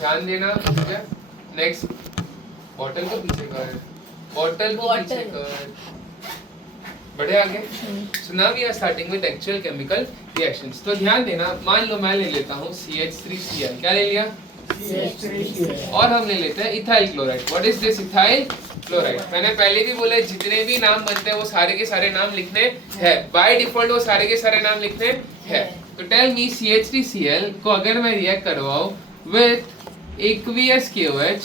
ध्यान देना, ठीक है। नेक्स्ट, बॉटल को पीछे कर, बॉटल को पीछे कर, बढ़े आगे। So now we are starting with actual chemical reactions. तो ध्यान देना, मान लो मैं ले लेता हूँ CH3Cl, क्या ले लिया? CH3Cl। और हम ले लेते हैं ethyl chloride. What is this? Ethyl chloride. मैंने पहले भी बोला जितने भी नाम बनते हैं वो सारे के सारे नाम लिखने हैं, बाय डिफॉल्ट वो सारे के सारे नाम लिखने हैं। तो टेल मी CH3Cl को अगर मैं रिएक्ट करवाऊं विद एक्वियस KOH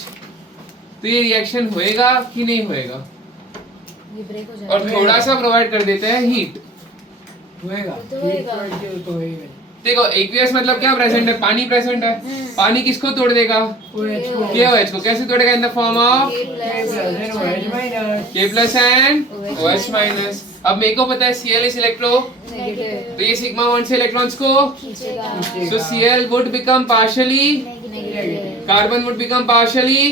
तो ये रिएक्शन होएगा कि नहीं होएगा? ये ब्रेक हो जाएगा। और थोड़ा सा प्रोवाइड कर देते हैं हीट, होएगा। देखो एक्वियस मतलब क्या प्रेजेंट है? पानी प्रेजेंट है। पानी किसको तोड़ देगा? KOH को। कैसे तोड़ेगा? In the form of K plus and OH minus. अब मेरे को पता है Cl इज इलेक्ट्रो, तो ये सिग्मा बॉन्ड से इलेक्ट्रॉन्स को, सो Cl would become partially, carbon would become partially.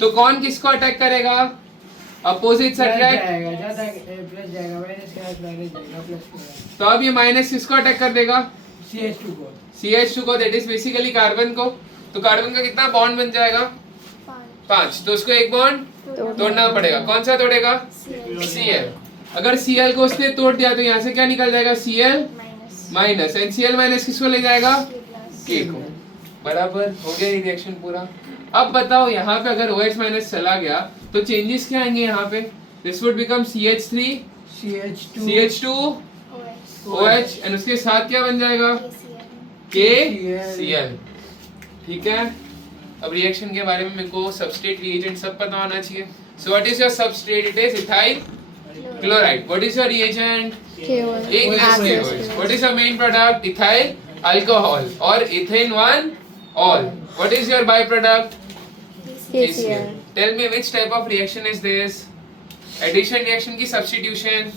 तो कौन किसको अटैक करेगा? Opposite attract. तो अब ये माइनस किसको अटैक कर देगा? CH2 को, दैट इज बेसिकली कार्बन को। तो कार्बन का कितना बॉन्ड बन जाएगा? 5। तो उसको एक बॉन्ड तोड़ना पड़ेगा। कौन सा तोड़ेगा? Cl। अगर Cl को उसने तोड़ दिया तो यहाँ से क्या निकल जाएगा? Cl minus, and Cl minus किसको ले जाएगा? K को। बराबर हो गया ये रिएक्शन पूरा। अब बताओ यहाँ पे अगर OH माइनस चला गया तो चेंजेस क्या आएंगे यहाँ पे? This would become CH3 CH2 OH and उसके साथ क्या बन जाएगा? KCl। ठीक है। अब रिएक्शन के बारे में मेरे को सबस्ट्रेट रिएजेंट सब पता होना चाहिए। So what is your substrate? It is ethyl chloride. What is your reagent? KOH। What is your main product? Ethyl alcohol और ethane 1 ol. What is your by product? KCl. Tell me which type of reaction is this? Addition reaction की substitution?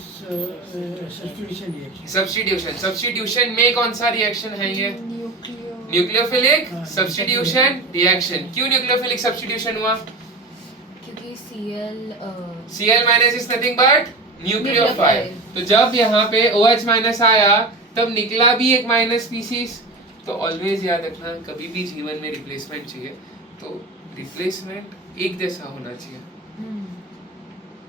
Substitution में कौन सा reaction है ये? Nucleophilic substitution reaction. क्यों nucleophilic substitution हुआ? क्योंकि Cl minus is nothing but nucleophile. तो जब यहाँ पे OH माइनस आया तब निकला भी एक माइनस स्पीसीज। तो ऑलवेज याद रखना, कभी भी जीवन में रिप्लेसमेंट चाहिए तो रिप्लेसमेंट एक जैसा होना चाहिए।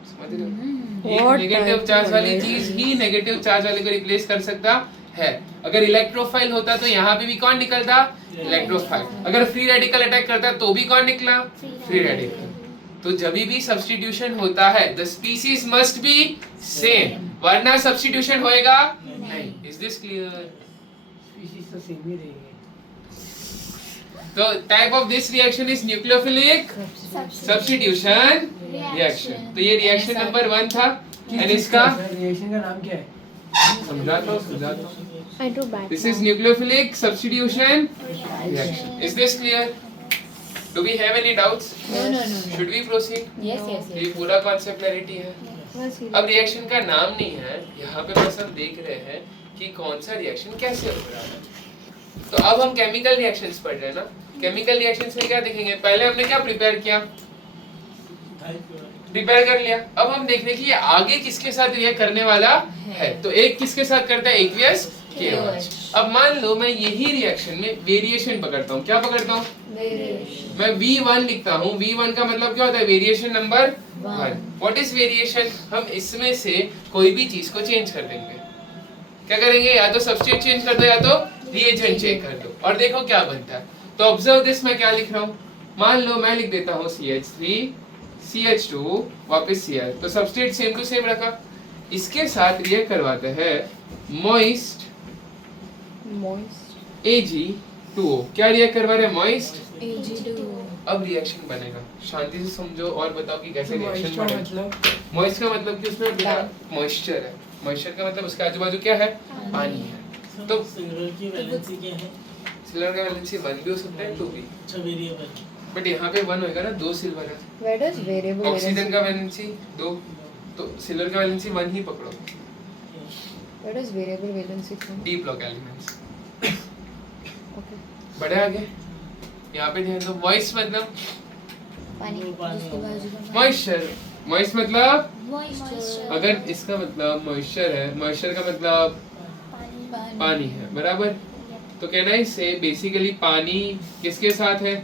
समझ रहे हो? एक नेगेटिव चार्ज वाली चीज ही नेगेटिव चार्ज वाले को रिप्लेस कर सकता है। अगर इलेक्ट्रोफाइल होता तो यहाँ पे भी कौन निकलता? इलेक्ट्रोफाइल। अगर फ्री रेडिकल अटैक करता तो भी कौन निकला? Free radical. तो जब भी सब्स्टिट्यूशन होता है the species must be same, वरना सब्स्टिट्यूशन होएगा नहीं। Is this clear? स्पीसीज तो सेम ही रहेंगे। तो type of this reaction is nucleophilic substitution reaction. तो ये रिएक्शन नंबर 1 था। एंड इसका रिएक्शन का नाम क्या है? समझाता हूँ। This is nucleophilic substitution reaction. Is this clear? Do we have any doubts? No. Should we proceed? Yes. ये पूरा कॉन्सेप्ट क्लैरिटी है। अब रिएक्शन का नाम नहीं है, यहाँ पे बस हम देख रहे हैं कि कौन सा रिएक्शन कैसे हो रहा है। तो अब हम केमिकल रिएक्शंस पढ़ रहे हैं ना। केमिकल रिएक्शंस में क्या देखेंगे? पहले हमने क्या प्रिपेयर किया? प्रिपेयर कर लिया। अब हम देख रहे हैं कि ये आगे किसके साथ रिएक्ट करने वाला है। तो एक किसके साथ करता है? Aqueous KOH। अब मान लो मैं यही रिएक्शन में वेरिएशन पकड़ता हूँ। क्या पकड़ता हूँ? मैं V1 लिखता हूँ। V1 का मतलब क्या होता है? Variation number 1। What is variation? हम इसमें से कोई भी चीज को चेंज कर देंगे। क्या करेंगे? या तो सब्स्ट्रेट चेंज कर दो या तो रिएजेंट चेंज कर दो और देखो क्या बनता है। तो ऑब्जर्व दिस, मैं क्या लिख रहा हूँ? मान लो मैं लिख देता हूँ CH3 CH2 वापस Cl। तो सब्स्ट्रेट सेम टू सेम रखा। इसके साथ रिएक्ट करवाते हैं मॉइस्ट Ag2O। क्या रिएक्ट करवा रहे हैं? Moist Ag2O। अब रिएक्शन बनेगा। शांति से समझो और बताओ कि कैसे रिएक्शन बनेगा। मतलब मॉइस्ट का मतलब कि उसमें मॉइस्चर है। मॉइस्चर का मतलब उसके आजू बाजू क्या है? पानी है। तो सिल्वर की वैलेंसी क्या है? सिल्वर का वैलेंसी 1 भी हो सकता है 2 भी। अच्छा वेरिएबल। बट यहाँ पे 1 होएगा ना, 2 सिल्वर है। Where does variable ऑक्सीजन का वैलेंसी 2, तो सिल्वर का वैलेंसी 1 ही पकड़ो। Where does variable valency come? D block elements. Okay. बढ़े आगे। यहाँ पे ध्यान दो। मॉइस्ट मतलब पानी जिसके बाजू में मॉइस्चर। मॉइस्ट मतलब मॉइस्चर। अगर इसका मतलब मॉइस्चर है, मॉइस्चर का मतलब पानी है, बराबर। तो कहना है से बेसिकली पानी किसके साथ है?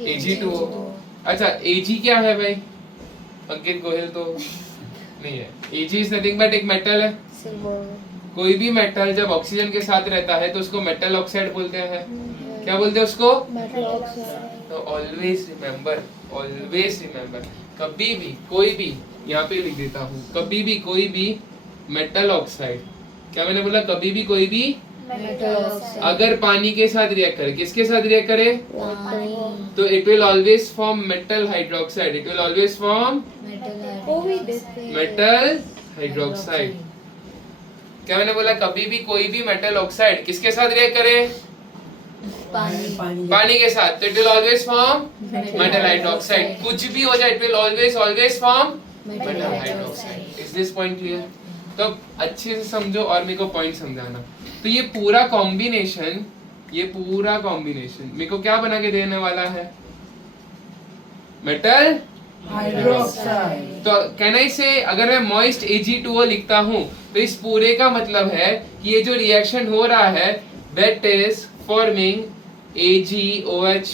Ag2O। अच्छा Ag क्या है भाई? अंकित गोयल तो नहीं है। Ag इज नथिंग बट एक मेटल है। सिल्वर। कोई भी मेटल जब ऑक्सीजन के साथ रहता है तो उसको मेटल ऑक्साइड बोलते हैं। क्या बोलते हैं उसको? Metal oxide. तो ऑलवेज रिमेम्बर कभी भी कोई भी, यहाँ पे लिख देता हूँ, कभी भी कोई भी मेटल ऑक्साइड, क्या मैंने बोला? कभी भी कोई भी मेटल ऑक्साइड अगर पानी के साथ रिएक्ट करे, किसके साथ रिएक्ट करे? तो it will always form metal hydroxide. It will always form metal hydroxide. क्या मैंने बोला? कभी भी कोई भी मेटल ऑक्साइड किसके साथ रिएक्ट करे? पानी के साथ, तो it will always form metal hydroxide. कुछ भी हो जाए, it will always form metal hydroxide. Is this point clear? तो अच्छे से समझो और मेरे को पॉइंट समझाना। तो ये पूरा कॉम्बिनेशन मेरे को क्या बना के देने वाला है? Metal hydroxide. तो कहना इसे अगर मैं मॉइस्ट Ag2O लिखता हूं तो इस पूरे का मतलब है कि ये जो रिएक्शन हो रहा है that is forming AgOH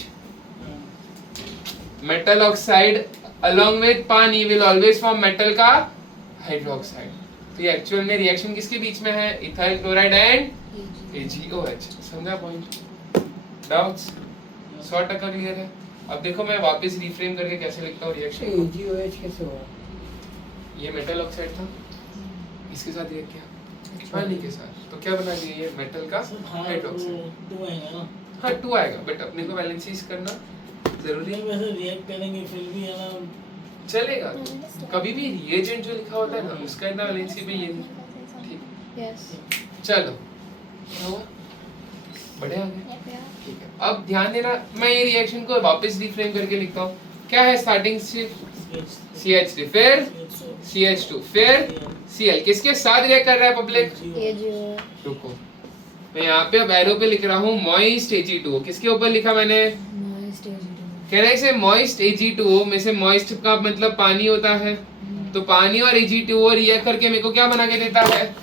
metal oxide along with पानी will always form मेटल का हाइड्रोक्साइड। तो ये एक्चुअल में रिएक्शन किसके बीच में है? Ethyl chloride and AgOH। समझा पॉइंट? डाउट्स? 100% क्लियर है। अब देखो मैं वापस रिफ्रेम करके कैसे लिखता हूँ रिएक्शन। AgOH कैसे हुआ? ये मेटल ऑक्साइड था, इसके साथ रिएक्ट किया पानी के साथ, तो क्या बना दिया? ये मेटल का हाइड्रोक्साइड। 2 आएगा ना? हाँ 2 आएगा, बट अपने को बैलेंसिस करना जरूरी नहीं, वैसे रिएक्ट करेंगे फिर भी है ना, चलेगा। कभी भी रिएजेंट जो लिखा होता है ना उसका इतना बैलेंसी में ये नहीं। ठीक, यस। चलो क्या हुआ? बढ़िया आ गया। ठीक है, अब ध्यान देना, मैं ये रिएक्शन को वापस रिफ्रेम करके लिखता हूँ। क्या है स्टार्टिंग से? CH3 फिर CH2 फिर Cl। किसके साथ रिएक्ट कर रहा है पब्लिक? AgOH। रुको, मैं यहाँ पे अब एरो पे लिख रहा हूँ मॉइस्ट Ag2O। किसके ऊपर लिखा मैंने? Moist Ag2O। कह रहे से मॉइस्ट Ag2O में से मॉइस्ट का मतलब पानी होता है, तो पानी और Ag2O रिएक्ट करके मेरे को क्या बना के देता है?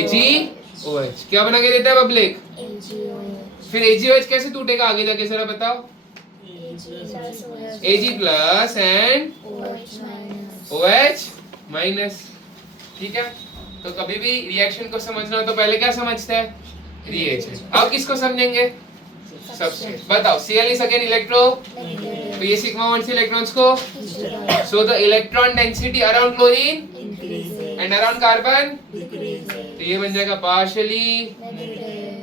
AgOH। क्या बना के देता है पब्लिक? AgOH। फिर AgOH कैसे टूटेगा आगे जाके जरा बताओ? Ag plus and OH minus. ठीक है, तो कभी भी रिएक्शन को समझना हो तो पहले क्या समझते हैं? रिएजेंट। अब किसको समझेंगे? सबस्ट्रेट। बताओ Cl is again electro, तो ये सिग्मा बॉन्ड से इलेक्ट्रॉन्स को, so the electron density around chlorine and around carbon, तो ये बन जाएगा partially,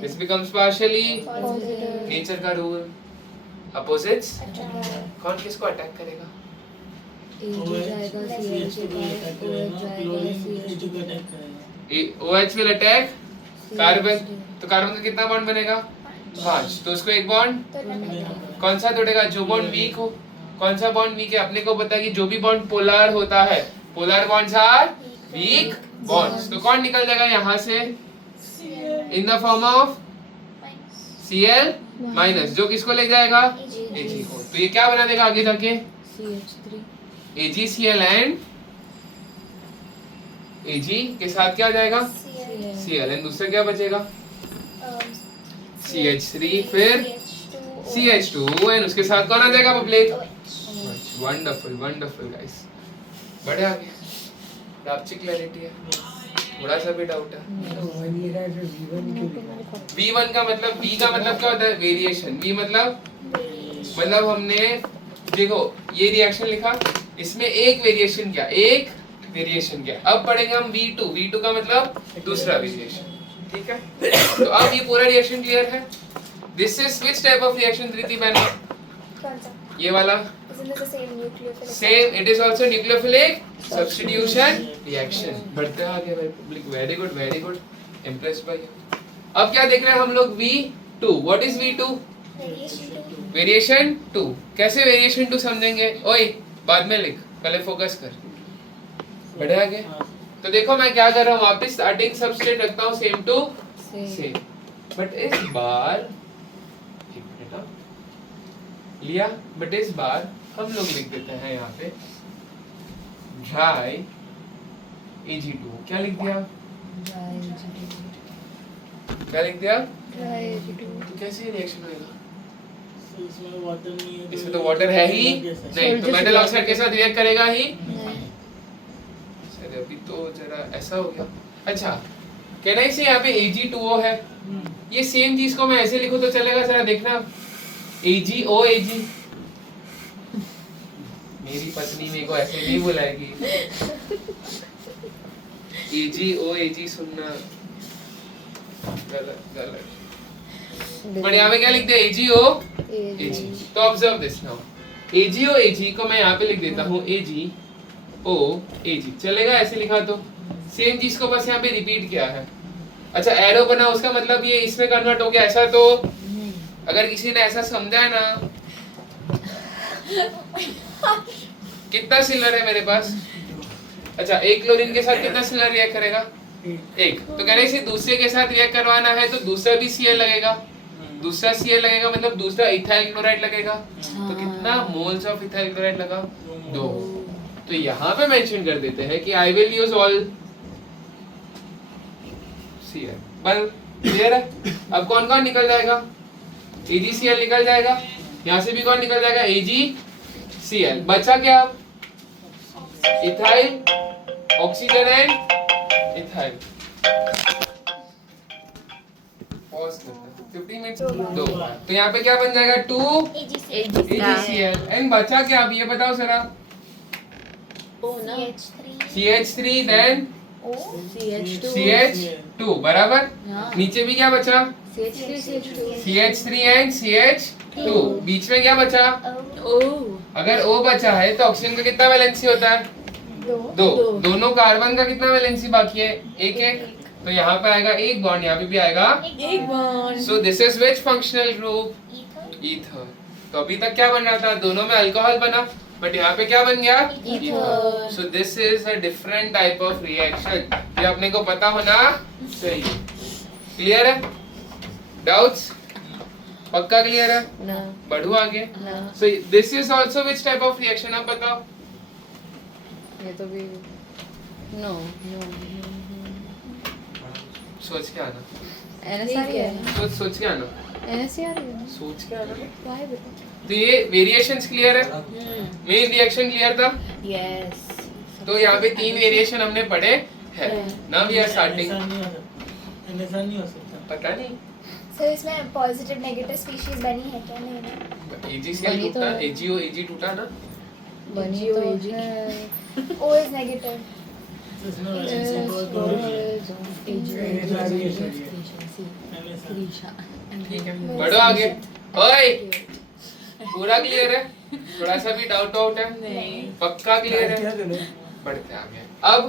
this becomes partially, nature का रूल, opposites कौन किसको अटैक करेगा? OH will attack कार्बन, तो कार्बन का कितना बॉन्ड बनेगा? 5, तो उसको एक बॉन्ड कौन सा तोड़ेगा? जो बॉन्ड वीक हो। कौन सा बॉन्ड वीक है? अपने को पता है कि जो भी बॉन्ड पोलर होता है, polar bonds are weak bonds, तो कौन निकल जाएगा यहाँ से? In the form of Cl minus, जो किसको ले जाएगा? Ag को। तो ये क्या बना देगा आगे जाके? CH3। AgCl एंड Ag के साथ क्या आ जाएगा? Cl एंड दूसरा क्या बचेगा? CH3 फिर CH2 एंड उसके साथ कौन आ जाएगा पब्लिक? वंडरफुल वंडरफुल गाइस, बढ़िया आ गया। आपकी क्लैरिटी है? थोड़ा सा भी डाउट है? V1 का मतलब, V का मतलब क्या होता है? वेरिएशन। V मतलब हमने देखो ये रिएक्शन लिखा, इसमें एक वेरिएशन किया, अब पढ़ेंगे हम V2 का मतलब दूसरा वेरिएशन। ठीक है, तो अब ये पूरा रिएक्शन क्लियर है। This is which type of reaction Dhriti बहन? ये वाला same, it is also nucleophilic substitution reaction. बढ़ते आगे भाई public, very good, impressed by you. अब क्या देख रहे हैं हम लोग? V2। What is V2? Variation 2। कैसे वेरिएशन 2 समझेंगे? ओए बाद में लिख, पहले फोकस कर। बढ़े आगे, तो देखो मैं क्या कर रहा हूँ, वापस स्टार्टिंग सबस्ट्रेट रखता हूँ सेम टू सेम, बट इस बार लिया, बट इस बार हम लोग लिख देते हैं यहाँ पे ड्राई Ag2। क्या लिख दिया? क्या लिख दिया? Try Ag2. तो कैसे रिएक्शन होएगा? तो इसमें वाटर नहीं है, इसमें तो वाटर है ही नहीं, तो मेटल ऑक्साइड के साथ रिएक्ट करेगा ही नहीं. सर अभी तो जरा ऐसा हो गया। अच्छा कहना इसे यहाँ पे Ag2O है, ये सेम चीज को मैं ऐसे लिखूं तो चलेगा? जरा देखना, AgOAg। मेरी पत्नी मेरे को ऐसे नहीं बुलाएगी। AgOAg सुनना गलत गलत। बट यहाँ पे क्या लिख दिया? AgOAg। तो ऑब्जर्व दिस नाउ, AgOAg को मैं यहाँ पे लिख देता हूँ AgOAg, चलेगा ऐसे लिखा तो? सेम चीज को बस यहाँ पे रिपीट किया है। अच्छा एरो बना, उसका मतलब ये इसमें कन्वर्ट हो गया ऐसा? तो अगर किसी ने ऐसा समझा है ना, कितना सिलर है मेरे पास? अच्छा एक क्लोरीन के साथ कितना सिलर रिएक्ट करेगा? एक। तो कह रहे इसे दूसरे के साथ रिएक्ट करवाना है तो दूसरा भी Cl लगेगा, दूसरा Cl लगेगा मतलब दूसरा इथाइल क्लोराइड लगेगा। तो कितना मोल्स ऑफ इथाइल क्लोराइड लगा? 2। तो यहाँ पे मेंशन कर देते हैं कि I will use all Cl। बस क्लियर है? अब कौन कौन निकल जाएगा? AgCl निकल जाएगा, यहाँ से भी कौन निकल जाएगा? AgCl। बचा क्या अब? Ethyl, oxygen and ethyl. Pause करते हैं 50 मिनट्स। 2 तो यहाँ पे क्या बन जाएगा? 2 AgCl एंड बचा क्या अब ये बताओ जरा? CH3 देन CH2 बराबर। नीचे भी क्या बचा? CH3 and CH2। बीच में क्या बचा? अगर O बचा है तो ऑक्सीजन का कितना वैलेंसी होता है? 2। दोनों कार्बन का कितना वैलेंसी बाकी है? 1 तो यहाँ पे आएगा 1 बॉन्ड, यहाँ पे भी आएगा 1 bond. So this is which functional group? Ether. तो अभी तक क्या बन रहा था? दोनों में अल्कोहल बना, बट यहाँ पे क्या बन गया? Ether. So this is a different type of reaction, ये अपने को पता होना चाहिए। क्लियर है? डाउट्स? पक्का क्लियर है? No. बढ़ू आगे। No. So this is also which type of reaction? आप बताओ। ये तो भी no. सोच के आना, NSR ही है ना? सोच के आना, NSR ही है ना? सोच के आना। Why बेटा? तो ये वेरिएशंस क्लियर है? मेन रिएक्शन क्लियर था? Yes. तो यहाँ पे 3 वेरिएशन हमने पढ़े हैं। Now we are starting. ऐसा नहीं हो सकता। पता नहीं सर इसमें पॉजिटिव नेगेटिव स्पीशीज बनी है क्या? नहीं ना। AgCl बनी तो टूटा, है। AgO टूटा ना? बनी तो है। O is negative. तो इसमें वैलेंसी बहुत ठीक है बढ़ो आगे। ओए पूरा क्लियर है? थोड़ा सा भी डाउट है? नहीं। पक्का क्लियर है? बढ़ते आगे। अब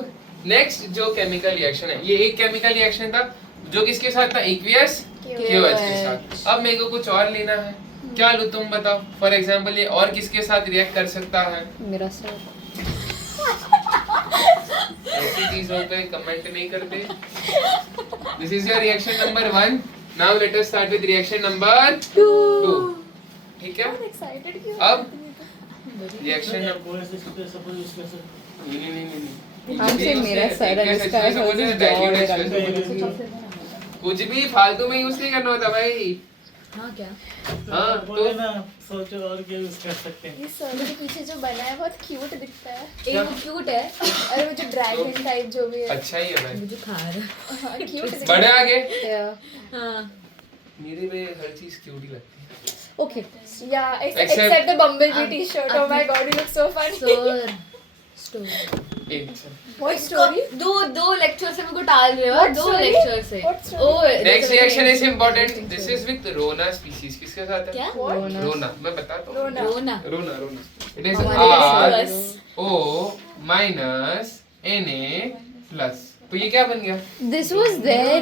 नेक्स्ट जो केमिकल रिएक्शन है, ये एक केमिकल रिएक्शन था जो किसके साथ था? एक्वियस KOH के साथ। अब मेरे को कुछ और लेना है, क्या लूं तुम बताओ? फॉर एग्जांपल ये और किसके साथ रिएक्ट कर सकता है? मेरा सर। ऐसी चीजों पे कमेंट नहीं करते। This is your reaction number 1। Now let us start with reaction number 2। ठीक है? एक्साइटेड क्यों? अब रिएक्शन है। पूरे सिस्टम पे सपोज यूज कर सकते नहीं हमसे मेरा सर है, इसका है, वो जो दौड़ कुछ भी फालतू में यूज नहीं करना होता भाई। हाँ क्या? हाँ, बोले तो- ना सोचो और क्या यूज कर सकते हैं। इस सर के पीछे जो बना है बहुत क्यूट दिखता है। क्या? वो क्यूट है। अरे वो जो ड्रैगन टाइप जो भी है, अच्छा ही है भाई। मुझे खा रहा। हाँ क्यूट दिखता बढ़े है। आगे। हाँ। मेरे में हर चीज क्यूट ही लगती है। Okay. Yeah, Except- except the Bumblebee t-shirt. Oh my god, you look so funny. Sir. Story. What story? दो लेक्चर से मेरे को टाल रहे हो। What 2 story? लेक्चर से। What story? Next reaction is important. This is with रोना species. किसके साथ है? क्या? What? रोना। मैं बताता हूँ। Rona. रोना। रोना इट इज हमारे R O minus Na+। तो ये क्या बन गया? This was there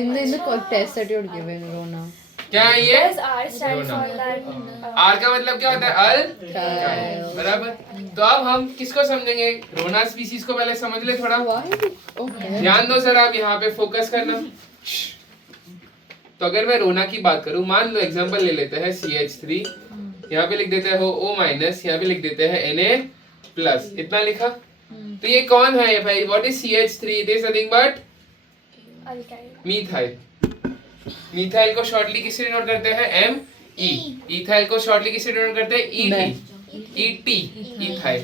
in the test that you had given, Rona. क्या है ये? Does R stand Rona. for that? R का मतलब क्या होता है? Alkyl. बराबर। तो अब हम किसको समझेंगे? रोना स्पीशीज को पहले समझ ले थोड़ा। Why? Okay. ध्यान दो सर, आप यहाँ पे फोकस करना। तो अगर मैं रोना की बात करूं, मान लो एग्जांपल ले लेते हैं CH3, यहाँ पे लिख देते हैं O-, यहाँ पे लिख देते हैं Na+। इतना लिखा। तो ये कौन है भाई? What is CH3? It is nothing but Alkyl. Methyl. Methyl को शॉर्टली किससे डिनोट करते हैं? M E. इथाइल को शॉर्टली किससे डिनोट करते हैं? E T. E T ethyl.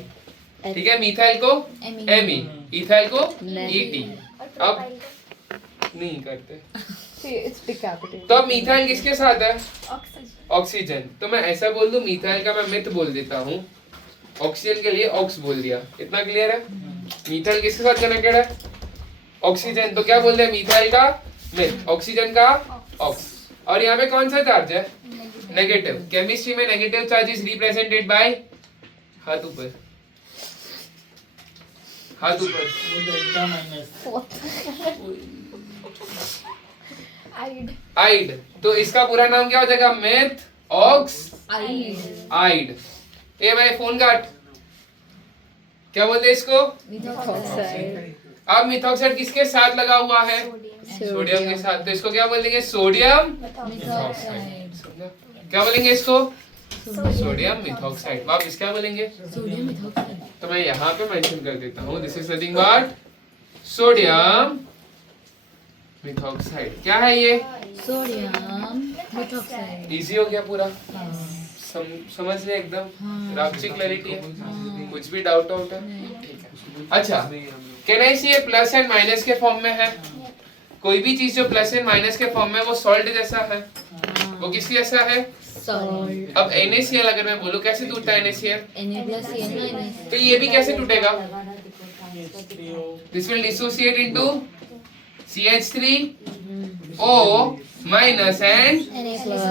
ठीक है, मिथाइल को एम ई, इथाइल को ई टी। और अब प्रोपाइल को नहीं करते। See, it's decapitated. तो अब मिथाइल किसके साथ है? ऑक्सीजन। ऑक्सीजन। तो मैं ऐसा बोल दूं, मिथाइल का मैं मिथ बोल देता हूँ, ऑक्सीजन के लिए ऑक्स बोल दिया। इतना क्लियर है? मिथाइल किसके साथ कनेक्टेड है? ऑक्सीजन। तो क्या बोल रहे हैं? मिथाइल का मिथ, ऑक्सीजन का ऑक्स। और यहाँ पे कौन सा चार्ज है? नेगेटिव। केमिस्ट्री में negative charge is represented by, हाथ ऊपर, हाथ ऊपर, वो डेल्टा माइनस। आइड। आइड। तो इसका पूरा नाम क्या हो जाएगा? मेथ ऑक्स आइड। ए भाई फोन काट। क्या बोलते हैं इसको? Methoxide. अब मिथॉक्साइड किसके साथ लगा हुआ है? सोडियम के साथ। तो इसको क्या बोल देंगे? Sodium methoxide. समझा? क्या बोलेंगे इसको? Sodium methoxide. वापस क्या बोलेंगे? तो मैं यहाँ पे मेंशन कर देता हूँ, this is nothing but sodium methoxide. क्या है ये? Sodium methoxide. इजी हो गया पूरा। समझ ले एकदम, रापची क्लैरिटी है, कुछ भी डाउट आउट है? ठीक है। अच्छा, कैन आई सी ये प्लस एंड माइनस के फॉर्म में है? कोई भी चीज जो प्लस एंड माइनस के फॉर्म में, वो सॉल्ट जैसा है। वो किसके जैसा है? Salt. अब NaCl अगर मैं बोलूं, कैसे टूटता है NaCl? Na plus Cl minus. तो ये भी कैसे टूटेगा? H3O this will dissociate into CH3O minus and Na plus.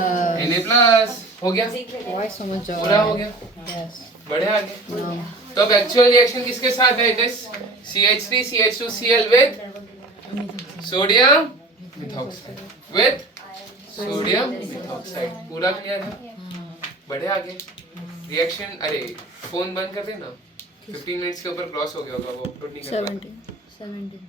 Na plus. हो गया, Why so much joy? पूरा हो गया। Yes. बढ़े आगे। No. तो अब एक्चुअल रिएक्शन किसके साथ है? This CH3 CH2Cl with sodium methoxide, with sodium methoxide. पूरा क्लियर है? बढ़े आगे। रिएक्शन, अरे फोन बंद कर देना, 15 मिनट्स के ऊपर क्रॉस हो गया होगा, वो अपलोड नहीं कर पाया। 17.